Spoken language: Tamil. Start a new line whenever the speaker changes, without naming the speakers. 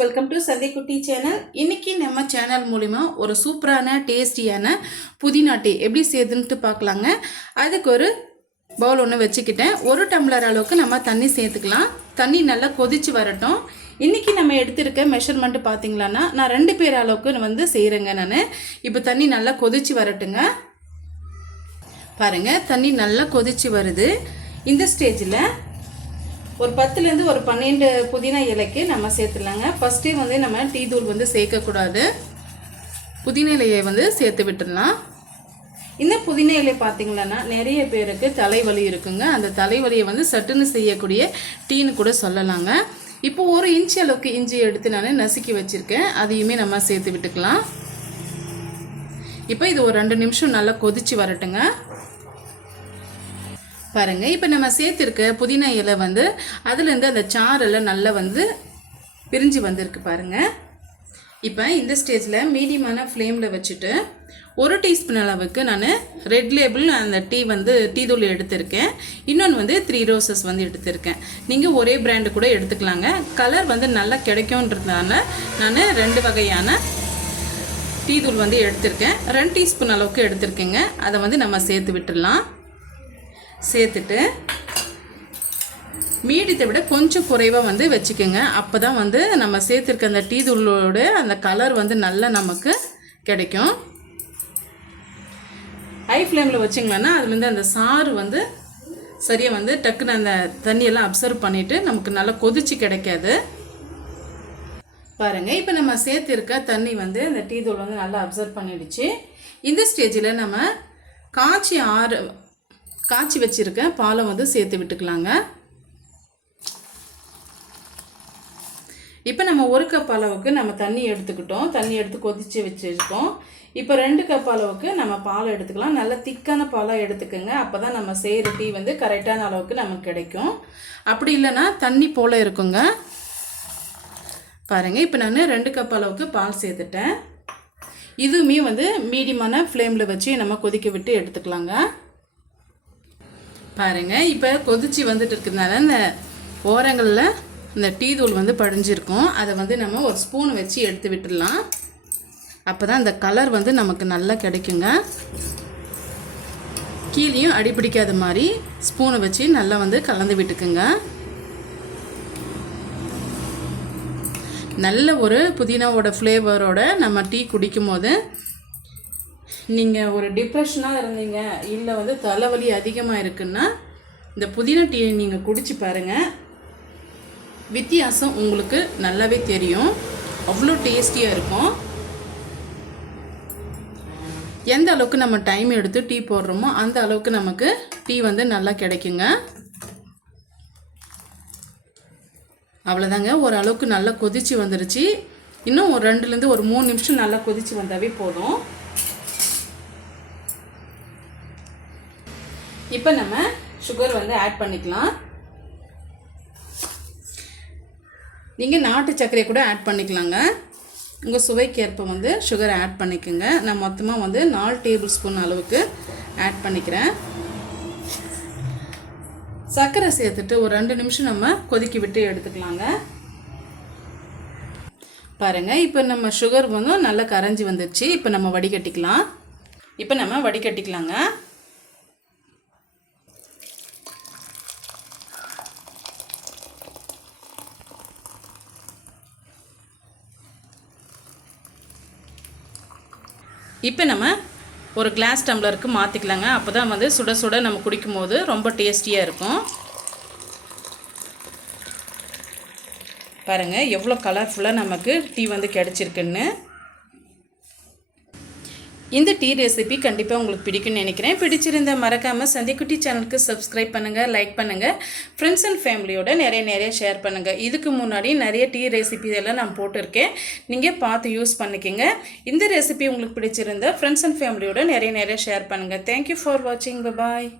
வெல்கம் டு சந்தைக்குட்டி சேனல் இன்றைக்கி நம்ம சேனல் மூலிமா ஒரு சூப்பரான டேஸ்டியான புதினா டீ எப்படி செய்யுதுன்ட்டு பார்க்கலாங்க. அதுக்கு ஒரு பவுல் ஒன்று வச்சுக்கிட்டேன். ஒரு டம்ளர் அளவுக்கு நம்ம தண்ணி சேர்த்துக்கலாம். தண்ணி நல்லா கொதிச்சு வரட்டும். இன்றைக்கி நம்ம எடுத்திருக்க மெஷர்மெண்ட்டு பார்த்தீங்களான்னா நான் ரெண்டு பேர் அளவுக்கு வந்து செய்கிறேங்க நான். இப்போ தண்ணி நல்லா கொதிச்சு வரட்டுங்க. பாருங்க தண்ணி நல்லா கொதிச்சு வருது. இந்த ஸ்டேஜில் ஒரு பத்துலேருந்து ஒரு பன்னெண்டு புதினா இலைக்கு நம்ம சேர்த்துடலாங்க. ஃபஸ்ட்டே வந்து நம்ம டீ தூள் வந்து சேர்க்கக்கூடாது. புதினா இலையை வந்து சேர்த்து விட்டுடலாம். இந்த புதினா இலை பார்த்தீங்களன்னா நிறைய பேருக்கு தலைவலி இருக்குங்க. அந்த தலைவலியை வந்து சட்டுன்னு செய்யக்கூடிய டீன்னு கூட சொல்லலாங்க. இப்போ ஒரு இன்ச்சு அளவுக்கு இஞ்சி எடுத்து நான் நசுக்கி வச்சுருக்கேன். அதையுமே நம்ம சேர்த்து விட்டுக்கலாம். இப்போ இது ஒரு ரெண்டு நிமிஷம் நல்லா கொதிச்சு வரட்டுங்க. பாருங்க. இப்போ நம்ம சேர்த்துருக்க புதினா இலை வந்து அதுலேருந்து அந்த சாரெல்லாம் நல்லா வந்து பிரிஞ்சு வந்திருக்கு பாருங்க. இப்போ இந்த ஸ்டேஜில் மீடியமான ஃப்ளேமில் வச்சுட்டு ஒரு டீஸ்பூன் அளவுக்கு நான் ரெட் லேபிள் அந்த டீ வந்து டீ தூள் எடுத்திருக்கேன். இன்னொன்று வந்து த்ரீ ரோசஸ் வந்து எடுத்திருக்கேன். நீங்கள் ஒரே பிராண்டு கூட எடுத்துக்கலாங்க. கலர் வந்து நல்லா கிடைக்கும்ன்றதுனால நான் ரெண்டு வகையான டீ தூள் வந்து எடுத்திருக்கேன். ரெண்டு டீஸ்பூன் அளவுக்கு எடுத்திருக்கேங்க. அதை வந்து நம்ம சேர்த்து விட்டுடலாம். சேர்த்துட்டு மீடியத்தை விட கொஞ்சம் குறைவாக வந்து வச்சுக்கோங்க. அப்போ தான் வந்து நம்ம சேர்த்துருக்க அந்த டீ தூளோட அந்த கலர் வந்து நல்லா நமக்கு கிடைக்கும். ஹை ஃப்ளேமில் வச்சிங்களன்னா அதுலேருந்து அந்த சாறு வந்து சரியாக வந்து டக்குன்னு அந்த தண்ணியெல்லாம் அப்சர்வ் பண்ணிவிட்டு நமக்கு நல்லா கொதிச்சு கிடைக்காது. பாருங்கள் இப்போ நம்ம சேர்த்துருக்க தண்ணி வந்து இந்த டீ தூள் வந்து நல்லா அப்சர்வ் பண்ணிடுச்சு. இந்த ஸ்டேஜில் நம்ம காய்ச்சி ஆறு காய்ச்சி வச்சுருக்க பாலை வந்து சேர்த்து விட்டுக்கலாங்க. இப்போ நம்ம ஒரு கப் அளவுக்கு நம்ம தண்ணி எடுத்துக்கிட்டோம். தண்ணி எடுத்து கொதித்து வச்சுருக்கோம். இப்போ ரெண்டு கப் அளவுக்கு நம்ம பால் எடுத்துக்கலாம். நல்ல திக்கான பாலாக எடுத்துக்கோங்க. அப்போ தான் நம்ம செய்கிற டீ வந்து கரெக்டான அளவுக்கு நமக்கு கிடைக்கும். அப்படி இல்லைன்னா தண்ணி போல் இருக்குங்க. பாருங்கள் இப்போ நான் ரெண்டு கப் அளவுக்கு பால் சேர்த்துட்டேன். இதுவுமே வந்து மீடியமான ஃப்ளேமில் வச்சு நம்ம கொதிக்க விட்டு எடுத்துக்கலாங்க. பாருங்கள் இப்போ கொதிச்சு வந்துட்டு இருக்கிறதுனால இந்த ஓரங்களில் இந்த டீ தூள் வந்து படிஞ்சிருக்கும். அதை வந்து நம்ம ஒரு ஸ்பூன் வச்சு எடுத்து விட்டுடலாம். அப்போ தான் இந்த கலர் வந்து நமக்கு நல்லா கிடைக்குங்க. கீழேயும் அடிப்பிடிக்காத மாதிரி ஸ்பூனை வச்சு நல்லா வந்து கலந்து விட்டுக்குங்க. நல்ல ஒரு புதினாவோட ஃப்ளேவரோட நம்ம டீ குடிக்கும் போது நீங்கள் ஒரு டிப்ரெஷனாக இருந்தீங்க இல்லை வந்து தலைவலி அதிகமாக இருக்குன்னா இந்த புதினா டீயை நீங்கள் குடிச்சு பாருங்கள் வித்தியாசம் உங்களுக்கு நல்லாவே தெரியும். அவ்வளோ டேஸ்டியாக இருக்கும். எந்த அளவுக்கு நம்ம டைம் எடுத்து டீ போடுறோமோ அந்த அளவுக்கு நமக்கு டீ வந்து நல்லா கிடைக்குங்க. அவ்வளோதாங்க ஓரளவுக்கு நல்லா கொதிச்சு வந்துருச்சு. இன்னும் ஒரு ரெண்டுலேருந்து ஒரு மூணு நிமிஷம் நல்லா கொதிச்சு வந்தாவே போதும். இப்போ நம்ம சுகர் வந்து ஆட் பண்ணிக்கலாம். நீங்கள் நாட்டு சர்க்கரையை கூட ஆட் பண்ணிக்கலாங்க. உங்கள் சுவைக்கேற்ப வந்து சுகர் ஆட் பண்ணிக்கோங்க. நான் மொத்தமாக வந்து நாலு டேபிள் ஸ்பூன் அளவுக்கு ஆட் பண்ணிக்கிறேன். சர்க்கரை சேர்த்துட்டு ஒரு ரெண்டு நிமிஷம் நம்ம கொதிக்க விட்டு எடுத்துக்கலாங்க. பாருங்கள் இப்போ நம்ம சுகர் வந்து நல்லா கரைஞ்சி வந்துடுச்சு இப்போ நம்ம வடிகட்டிக்கலாம். இப்போ நம்ம வடிகட்டிக்கலாங்க. இப்போ நம்ம ஒரு கிளாஸ் டம்ளருக்கு மாற்றிக்கலாங்க அப்போ தான் வந்து சுட சுட நம்ம குடிக்கும் போது ரொம்ப டேஸ்டியாக இருக்கும். பாருங்கள் எவ்வளோ கலர்ஃபுல்லாக நமக்கு டீ வந்து கிடச்சிருக்குன்னு. இந்த டீ ரெசிபி கண்டிப்பாக உங்களுக்கு பிடிக்கும்னு நினைக்கிறேன். பிடிச்சிருந்த மறக்காமல் சந்திக்குட்டி சேனலுக்கு சப்ஸ்கிரைப் பண்ணுங்கள் லைக் பண்ணுங்கள் ஃப்ரெண்ட்ஸ் அண்ட் ஃபேமிலியோட நிறைய நிறைய ஷேர் பண்ணுங்கள் இதுக்கு முன்னாடி நிறைய டீ ரெசிபி எல்லாம் நான் போட்டிருக்கேன். நீங்கள் பார்த்து யூஸ் பண்ணிக்கோங்க. இந்த ரெசிபி உங்களுக்கு பிடிச்சிருந்தா ஃப்ரெண்ட்ஸ் அண்ட் ஃபேமிலியோட நிறைய நிறைய ஷேர் பண்ணுங்கள் தேங்க்யூ ஃபார் வாட்சிங் பாய்